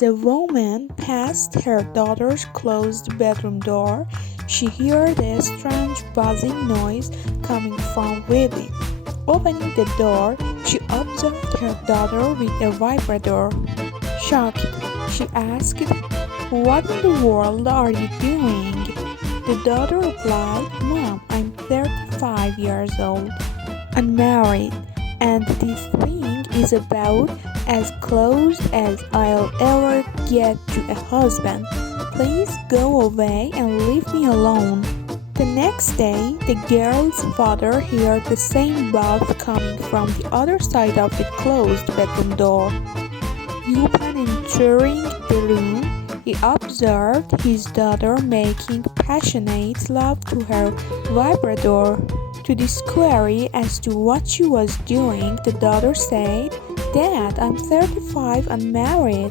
As a woman passed her daughter's closed bedroom door, she heard a strange buzzing noise coming from within. Opening the door, she observed her daughter with a vibrator. Shocked, she asked, "What in the world are you doing?" The daughter replied, "Mom, I'm 35 years old, unmarried, and this thing is about as close as I'll ever get to a husband. Please go away and leave me alone." The next day, the girl's father heard the same buzz coming from the other side of the closed bedroom door. Upon entering the room, he observed his daughter making passionate love to her vibrator. To this query as to what she was doing, the daughter said, "Dad, I'm 35 and married,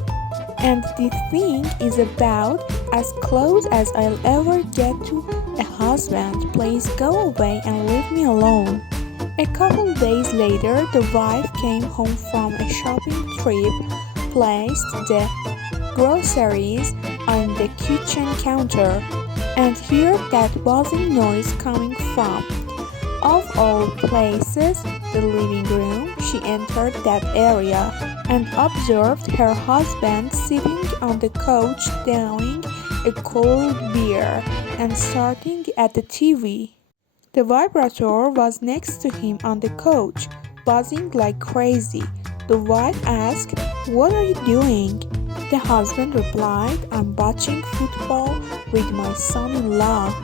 and this thing is about as close as I'll ever get to a husband. Please go away and leave me alone." A couple days later, the wife came home from a shopping trip, placed the groceries on the kitchen counter, and heard that buzzing noise coming from, of all places, the living room. She entered that area and observed her husband sitting on the couch downing a cold beer and starting at the TV. The vibrator was next to him on the couch, buzzing like crazy. The wife asked, "What are you doing?" The husband replied, "I'm watching football with my son-in-law."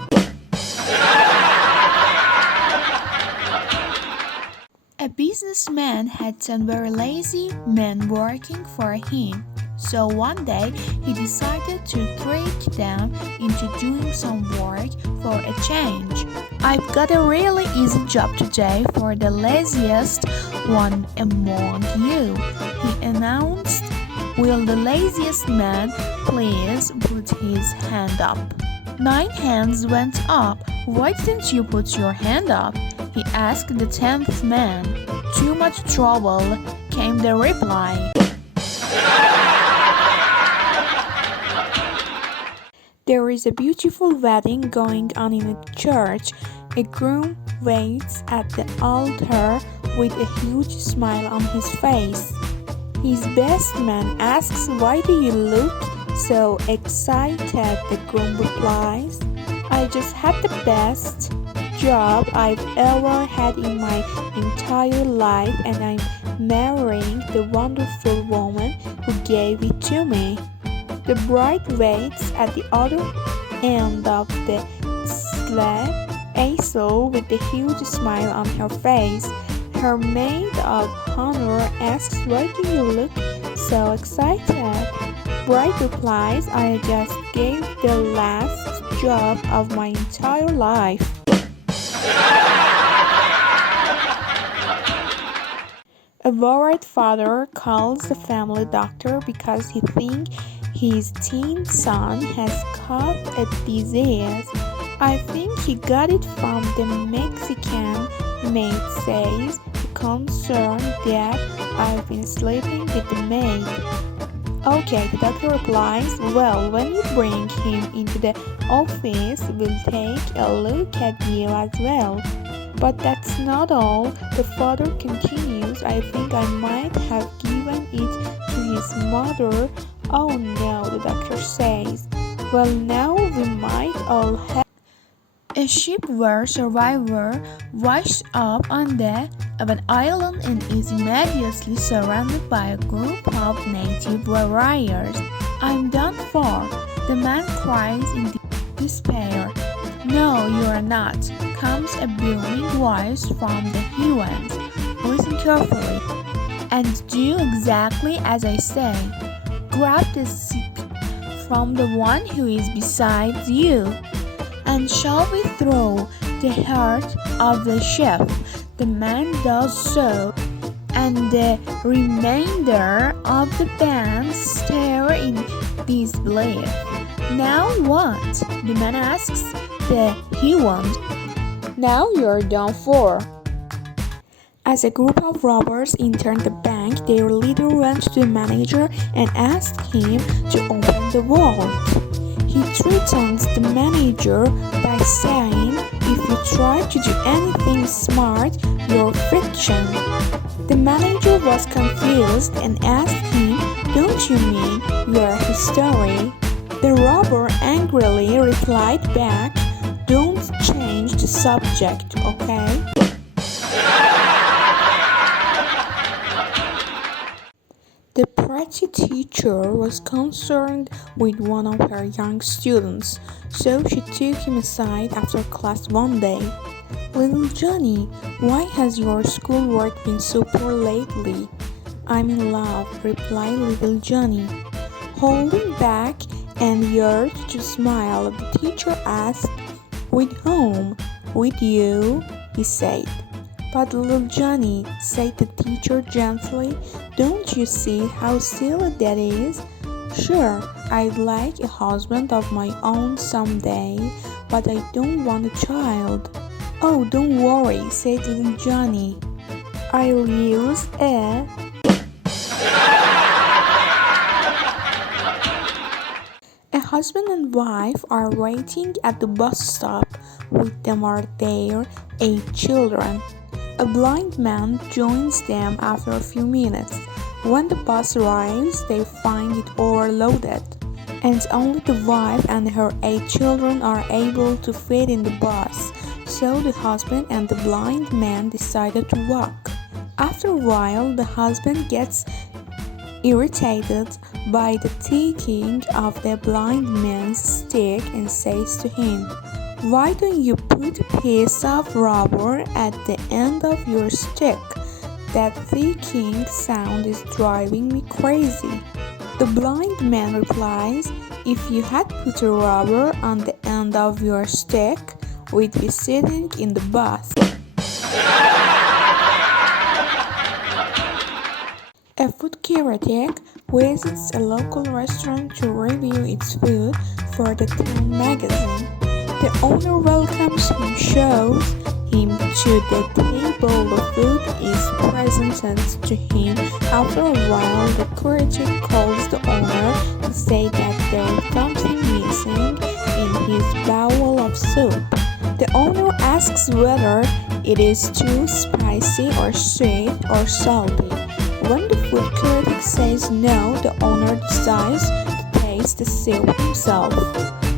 A businessman had 10 very lazy men working for him. So one day, he decided to trick them into doing some work for a change. "I've got a really easy job today for the laziest one among you," he announced. "Will the laziest man please put his hand up?" 9 hands went up. "Why didn't you put your hand up?" he asked the 10th man. "Too much trouble," came the reply. There is a beautiful wedding going on in a church. A groom waits at the altar with a huge smile on his face. His best man asks, "Why do you look so excited?" The groom replies, "I just had the best job I've ever had in my entire life, and I'm marrying the wonderful woman who gave it to me." The bride waits at the other end of the sleigh, also with a huge smile on her face. Her maid of honor asks, "Why do you look so excited?" Bride replies, "I just gave the last job of my entire life." A worried father calls the family doctor because he thinks his teen son has caught a disease. "I think he got it from the Mexican," maid says, concerned that I've been sleeping with the maid. "Okay," the doctor replies, "Well, when you bring him into the office, we'll take a look at you as well." But that's not all. The father continues, "I think I might have given it to his mother." "Oh no," the doctor says. "Well, now we might all have." A shipwreck survivor washes up on an island and is immediately surrounded by a group of native warriors. "I'm done for," the man cries in despair. "No, you are not," comes a booming voice from the heavens. "Listen carefully, and do exactly as I say. Grab the stick from the one who is beside you, and shove it through the heart of the ship." The man does so, and the remainder of the band stare in disbelief. "Now what?" the man asks the heathen. "Now you're done for." As a group of robbers entered the bank, their leader went to the manager and asked him to open the vault. He threatened the manager by saying, "If you try to do anything smart, you're fiction." The manager was confused and asked him, "Don't you mean you're history?" The robber angrily replied back, "Don't change the subject, okay?" The pretty teacher was concerned with one of her young students, so she took him aside after class one day. "Little Johnny, why has your schoolwork been so poor lately?" "I'm in love," replied little Johnny. Holding back and the urge to smile, the teacher asked, "With whom?" "With you," he said. "But little Johnny," said the teacher gently, "don't you see how silly that is? Sure, I'd like a husband of my own someday, but I don't want a child." "Oh, don't worry," said little Johnny. "I'll use a..." A husband and wife are waiting at the bus stop. With them are their 8 children. A blind man joins them after a few minutes. When the bus arrives, they find it overloaded, and only the wife and her 8 children are able to fit in the bus. So the husband and the blind man decided to walk. After a while, the husband gets irritated by the ticking of the blind man's stick and says to him, "Why don't you put a piece of rubber at the end of your stick? That ticking sound is driving me crazy." The blind man replies, "If you had put a rubber on the end of your stick, we'd be sitting in the bus." A food critic visits a local restaurant to review its food for the town magazine. The owner welcomes him, shows him to the table. The food is presented to him. After a while, the critic calls the owner to say that there is something missing in his bowl of soup. The owner asks whether it is too spicy or sweet or salty. When the food critic says no, the owner decides to taste the soup himself.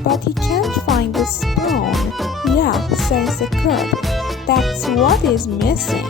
"But he can't find the spoon." "Yeah," says the critic, "that's what is missing."